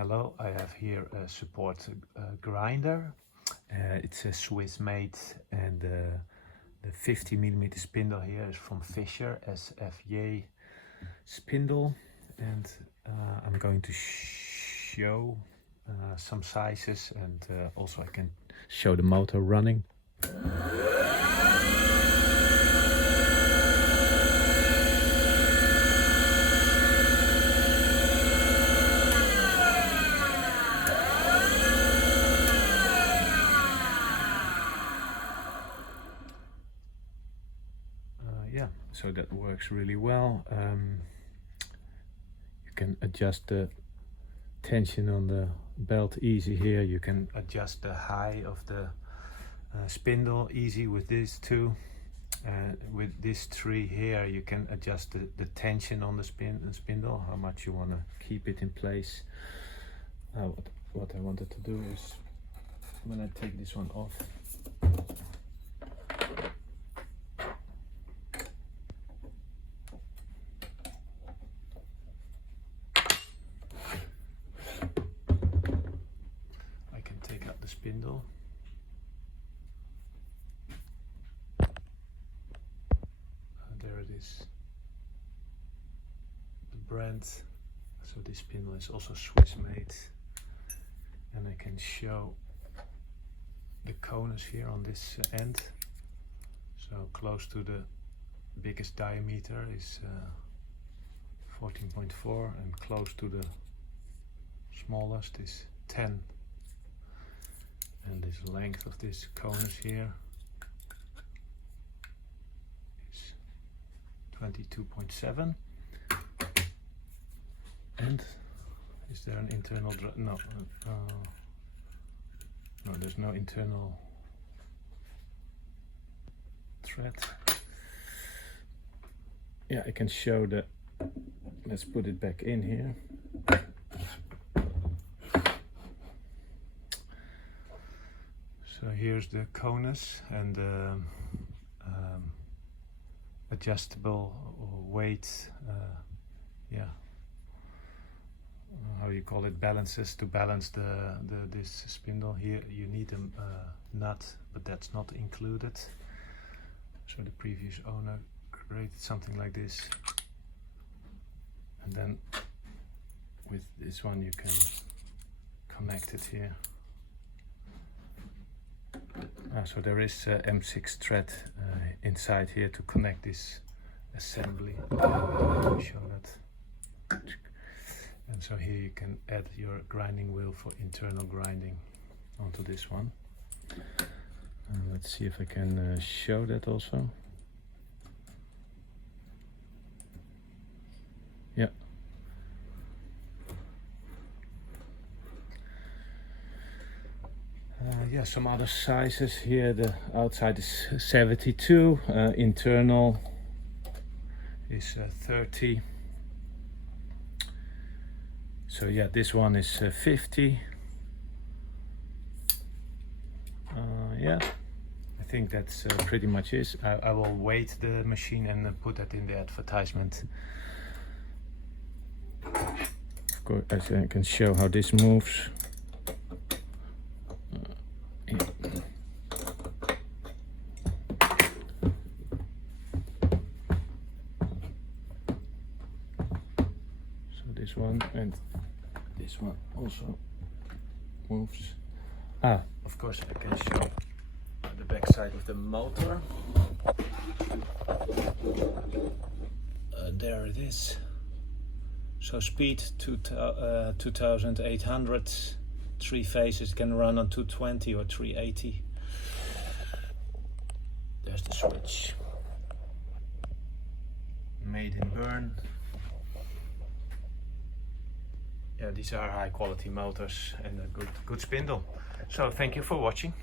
Hello, I have here a support grinder. It's a Swiss made, and the 50mm spindle here is from Fischer SFJ Spindle, and I'm going to show some sizes, and also I can show the motor running. Yeah, so that works really well. You can adjust the tension on the belt easy here. You can adjust the height of the spindle easy with these two. With this three here, you can adjust the tension on the spindle, how much you want to keep it in place. What I wanted to do is, when I take this one off, the spindle. There it is, the brand. So this spindle is also Swiss made, and I can show the conus here on this end. So close to the biggest diameter is 14.4, and close to the smallest is 10. And this length of this conus here is 22.7. And is there an internal no, there's no internal thread. Yeah, I can show the, let's put it back in here. So here's the conus and the adjustable weight, how you call it, balances to balance this spindle. Here you need a nut, but that's not included. So the previous owner created something like this, and then with this one you can connect it here. So there is M6 thread inside here to connect this assembly. Let me show that. And so here you can add your grinding wheel for internal grinding onto this one. And let's see if I can show that also. Yeah. Yeah, some other sizes here. The outside is 72, internal is 30. So yeah, this one is 50. Yeah, I think that's pretty much it. I will weight the machine and put that in the advertisement. Of course, I can show how this moves. This one and this one also moves. Of course I can show the back side of the motor. There it is. So speed 2800, 3 phases, can run on 220 or 380. There's the switch. Made in Bern. Yeah, these are high quality motors and a good spindle. So thank you for watching.